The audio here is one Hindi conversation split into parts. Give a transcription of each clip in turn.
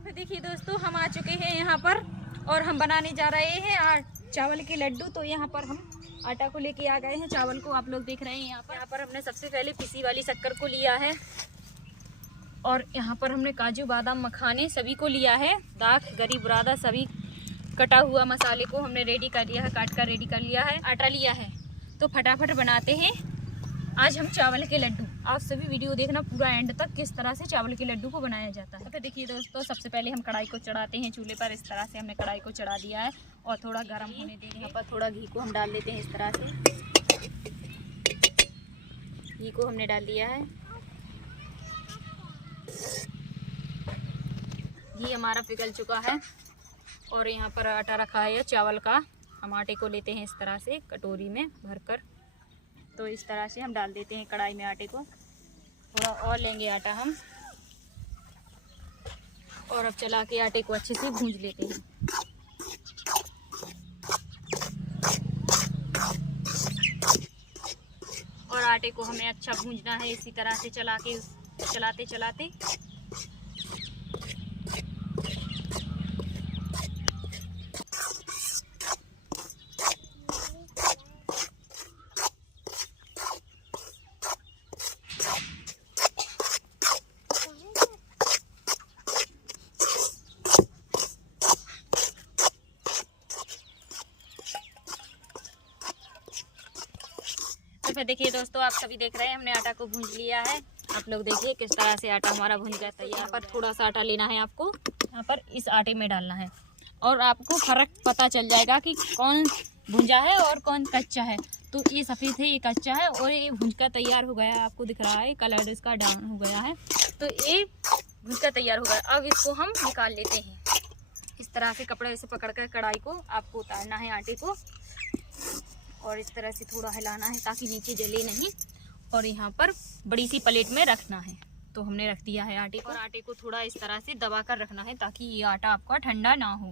फिर देखिए दोस्तों, हम आ चुके हैं यहाँ पर और हम बनाने जा रहे हैं चावल के लड्डू। तो यहाँ पर हम आटा को लेके आ गए हैं, चावल को आप लोग देख रहे हैं। यहाँ पर हमने सबसे पहले पिसी वाली शक्कर को लिया है और यहाँ पर हमने काजू बादाम मखाने सभी को लिया है। दाख गरी बुरादा सभी कटा हुआ मसाले को हमने रेडी कर लिया है, काट कर रेडी कर लिया है। आटा लिया है तो फटाफट बनाते हैं आज हम चावल के लड्डू। आप सभी वीडियो देखना पूरा एंड तक, किस तरह से चावल के लड्डू को बनाया जाता है। तो देखिए दोस्तों, सबसे पहले हम कढ़ाई को चढ़ाते हैं चूल्हे पर। इस तरह से हमने कढ़ाई को चढ़ा दिया है और थोड़ा गर्म होने देंगे। यहाँ पर थोड़ा घी को हम डाल देते हैं इस तरह से। घी को हमने डाल दिया है। घी हमारा पिघल चुका है और यहाँ पर आटा रखा है चावल का। हम आटे को लेते हैं इस तरह से कटोरी में भरकर। तो इस तरह से हम डाल देते हैं कढ़ाई में आटे को। थोड़ा और लेंगे आटा हम और अब चला के आटे को अच्छे से भूंज लेते हैं। और आटे को हमें अच्छा भूंजना है इसी तरह से चलाते चलाते। तो देखिए दोस्तों, आप सभी देख रहे हैं हमने आटा को भूंज लिया है। आप लोग देखिए किस तरह से आटा हमारा भूंज गया तैयार। यहाँ पर थोड़ा सा आटा लेना है आपको, यहाँ पर इस आटे में डालना है और आपको फर्क पता चल जाएगा कि कौन भुंजा है और कौन कच्चा है। तो ये सफ़ेद है, ये कच्चा है और ये भूंज का तैयार हो गया है। आपको दिख रहा है कलर इसका डाउन हो गया है, तो ये भूंज का तैयार हो गया। अब इसको हम निकाल लेते हैं। इस तरह से कपड़े से पकड़ कर कढ़ाई को आपको उतारना है आटे को और इस तरह से थोड़ा हिलाना है ताकि नीचे जले नहीं। और यहाँ पर बड़ी सी प्लेट में रखना है। तो हमने रख दिया है आटे को और आटे को थोड़ा इस तरह से दबा कर रखना है ताकि ये आटा आपका ठंडा ना हो।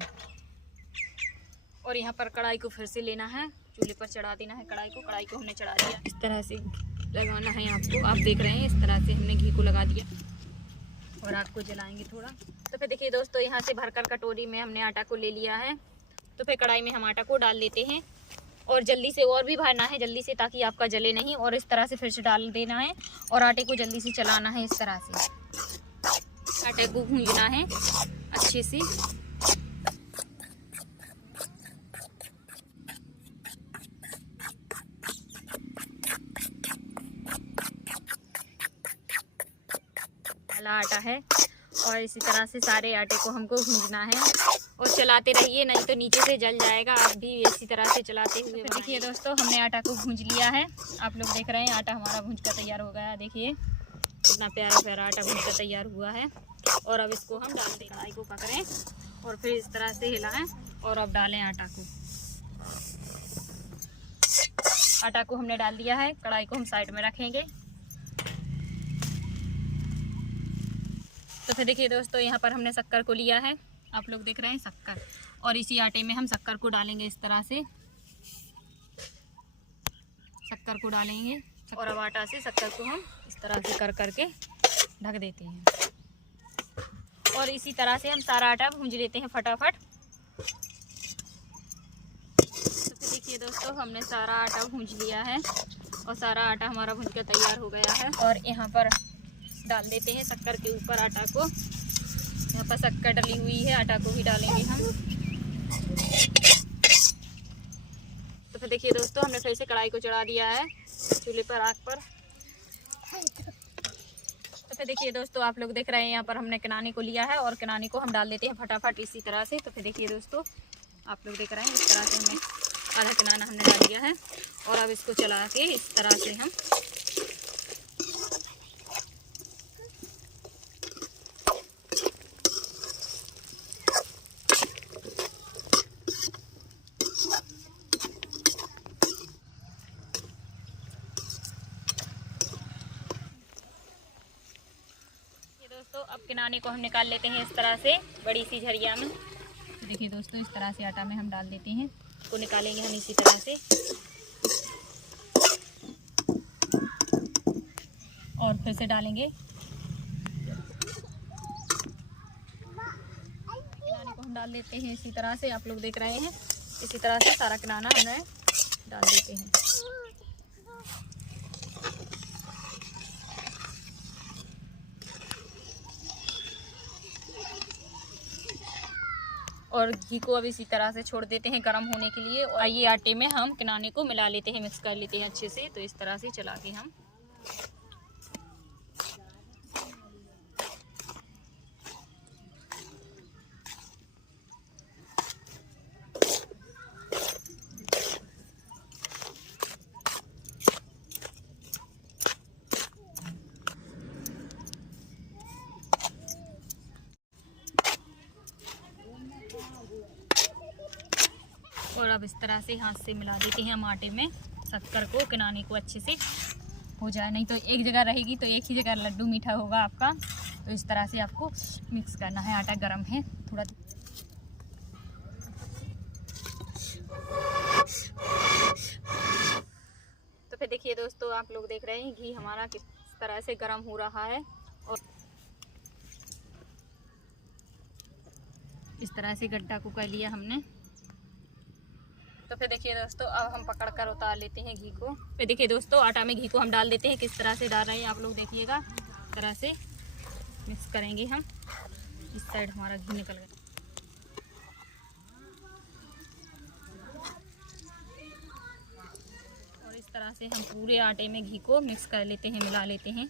और यहाँ पर कढ़ाई को फिर से लेना है, चूल्हे पर चढ़ा देना है कढ़ाई को हमने चढ़ा दिया। इस तरह से लगाना है आपको, आप देख रहे हैं इस तरह से हमने घी को लगा दिया और आग को जलाएंगे थोड़ा। तो फिर देखिए दोस्तों, यहाँ से भरकर कटोरी में हमने आटा को ले लिया है। तो फिर कढ़ाई में हम आटा को डाल देते हैं और जल्दी से और भी भरना है जल्दी से, ताकि आपका जले नहीं। और इस तरह से फिर से डाल देना है और आटे को जल्दी से चलाना है। इस तरह से आटे को भूंजना है अच्छे से। काला आटा है और इसी तरह से सारे आटे को हमको भूंजना है और चलाते रहिए, नहीं तो नीचे से जल जाएगा। आप भी इसी तरह से चलाते हुए। देखिए दोस्तों, हमने आटा को भूंज लिया है। आप लोग देख रहे हैं आटा हमारा भूंज का तैयार हो गया है। देखिए कितना प्यारा प्यारा आटा भूंज का तैयार हुआ है। और अब इसको हम डाल दें, कढ़ाई को पकड़ें और फिर इस तरह से हिलाएं और अब डालें आटा को। आटा को हमने डाल दिया है, कढ़ाई को हम साइड में रखेंगे। तो फिर देखिए दोस्तों, यहाँ पर हमने शक्कर को लिया है। आप लोग देख रहे हैं शक्कर, और इसी आटे में हम शक्कर को डालेंगे इस तरह से। शक्कर को डालेंगे और अब आटा से शक्कर को हम इस तरह से कर करके ढक देते हैं। और इसी तरह से हम सारा आटा भूंज लेते हैं फटाफट। तो फिर देखिए दोस्तों, हमने सारा आटा भूंज लिया है और सारा आटा हमारा भूंज कर तैयार हो गया है। और यहाँ पर डाल देते हैं शक्कर के ऊपर आटा को। यहाँ पर शक्कर डली हुई है, आटा को भी डालेंगे हम। तो फिर देखिए दोस्तों, हमने फिर से कढ़ाई को चढ़ा दिया है चूल्हे पर, आग पर। तो फिर देखिए दोस्तों, आप लोग देख रहे हैं यहाँ पर हमने किनानी को लिया है और किनानी को हम डाल देते हैं फटाफट इसी तरह से। तो फिर देखिए दोस्तों, आप लोग देख रहे हैं इस तरह से हमने आधा किनाना हमने डाल दिया है और अब इसको चला के इस तरह से हम दोस्तों अब किनारे को हम निकाल लेते हैं इस तरह से बड़ी सी झरिया में। देखिए दोस्तों, इस तरह से आटा में हम डाल देते हैं, इसको निकालेंगे हम इसी तरह से और फिर से डालेंगे। डाल देते हैं इसी तरह से, आप लोग देख रहे हैं इसी तरह से सारा किराना हमने डाल देते हैं। और घी को अब इसी तरह से छोड़ देते हैं गर्म होने के लिए। और ये आटे में हम किराने को मिला लेते हैं, मिक्स कर लेते हैं अच्छे से। तो इस तरह से चला के हम और अब इस तरह से हाथ से मिला देते हैं हम आटे में शक्कर को, किराने को अच्छे से हो जाए, नहीं तो एक जगह रहेगी तो एक ही जगह लड्डू मीठा होगा आपका। तो इस तरह से आपको मिक्स करना है। आटा गर्म है थोड़ा। तो फिर देखिए दोस्तों, आप लोग देख रहे हैं घी हमारा किस तरह से गर्म हो रहा है। और इस तरह से गड्ढा को कर लिया हमने। तो फिर देखिए दोस्तों, अब हम पकड़ कर उतार लेते हैं घी को। फिर देखिए दोस्तों, आटा में घी को हम डाल देते हैं। किस तरह से डाल रहे हैं आप लोग देखिएगा। इस तरह से मिक्स करेंगे हम। इस साइड हमारा घी निकल गया। और इस तरह से हम पूरे आटे में घी को मिक्स कर लेते हैं, मिला लेते हैं।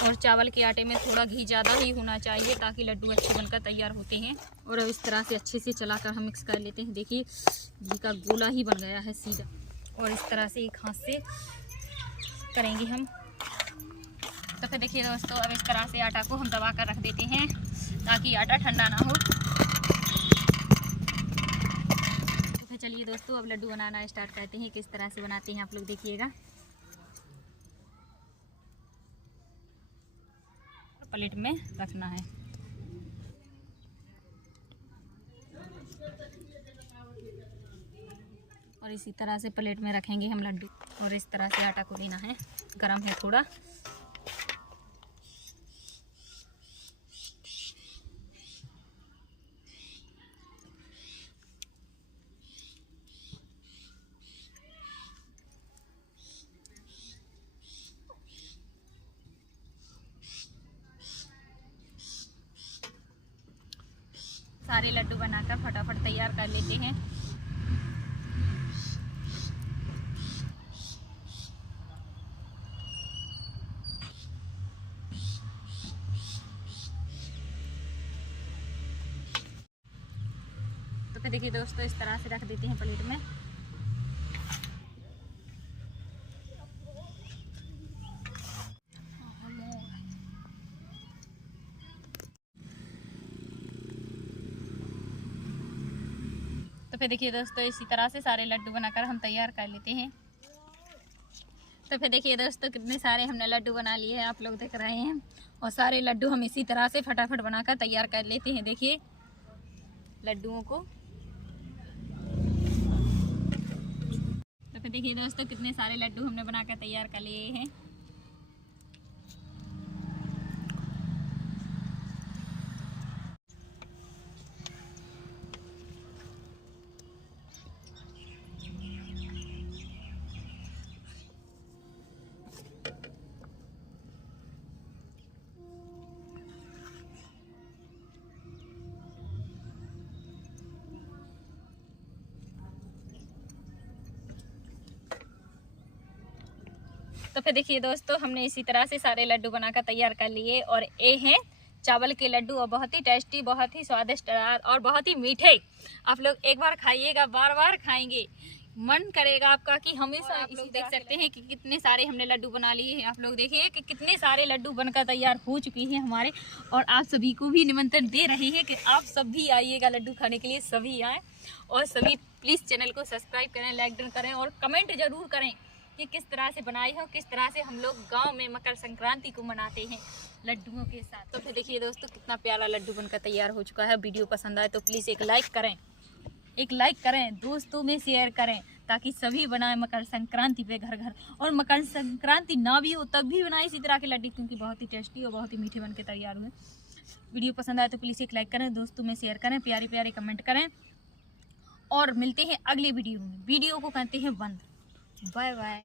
और चावल के आटे में थोड़ा घी ज़्यादा ही होना चाहिए ताकि लड्डू अच्छे बनकर तैयार होते हैं। और अब इस तरह से अच्छे से चलाकर हम मिक्स कर लेते हैं। देखिए घी का गोला ही बन गया है सीधा। और इस तरह से एक हाथ से करेंगे हम। तो फिर देखिए दोस्तों, अब इस तरह से आटा को हम दबा कर रख देते हैं ताकि आटा ठंडा ना हो। तो फिर चलिए दोस्तों, अब लड्डू बनाना स्टार्ट करते हैं। किस तरह से बनाते हैं आप लोग देखिएगा। प्लेट में रखना है। और इसी तरह से प्लेट में रखेंगे हम लड्डू। और इस तरह से आटा को लेना है, गरम है थोड़ा। सारे लड्डू बनाकर फटाफट तैयार कर लेते हैं। तो फिर देखिए दोस्तों, इस तरह से रख देते हैं प्लेट में। तो फिर देखिए दोस्तों, इसी तरह से सारे लड्डू बनाकर हम तैयार कर लेते हैं। तो फिर देखिए दोस्तों, कितने सारे हमने लड्डू बना लिए हैं, आप लोग देख रहे हैं। और सारे लड्डू हम इसी तरह से फटाफट बनाकर तैयार कर लेते हैं। देखिए लड्डुओं को। तो फिर देखिए दोस्तों, कितने सारे लड्डू हमने बनाकर तैयार कर लिए हैं। तो फिर देखिए दोस्तों, हमने इसी तरह से सारे लड्डू बनाकर तैयार कर लिए। और ये हैं चावल के लड्डू, और बहुत ही टेस्टी, बहुत ही स्वादिष्ट और बहुत ही मीठे। आप लोग एक बार खाइएगा, बार बार खाएंगे, मन करेगा आपका कि हमेशा। आप लोग देख सकते हैं कि कितने सारे हमने लड्डू बना लिए हैं। आप लोग देखिए कि कितने सारे लड्डू बनकर तैयार हो चुके हैं हमारे। और आप सभी को भी निमंत्रण दे रहे हैं कि आप सब भी आइएगा लड्डू खाने के लिए। सभी आएँ और सभी प्लीज़ चैनल को सब्सक्राइब करें, लाइक करें और कमेंट ज़रूर करें कि किस तरह से बनाई हो, किस तरह से हम लोग गांव में मकर संक्रांति को मनाते हैं लड्डुओं के साथ। तो फिर देखिए दोस्तों, कितना प्यारा लड्डू बनकर तैयार हो चुका है। वीडियो पसंद आए तो प्लीज़ एक लाइक करें, दोस्तों में शेयर करें ताकि सभी बनाए मकर संक्रांति पे घर घर, और मकर संक्रांति ना भी हो तब भी बनाए इसी तरह के लड्डू, क्योंकि बहुत ही टेस्टी और बहुत ही मीठे बन के तैयार हुए। वीडियो पसंद आए तो प्लीज़ एक लाइक करें, दोस्तों में शेयर करें, प्यारे प्यारे कमेंट करें, और मिलते हैं अगली वीडियो में। वीडियो को करते हैं बंद। Bye bye.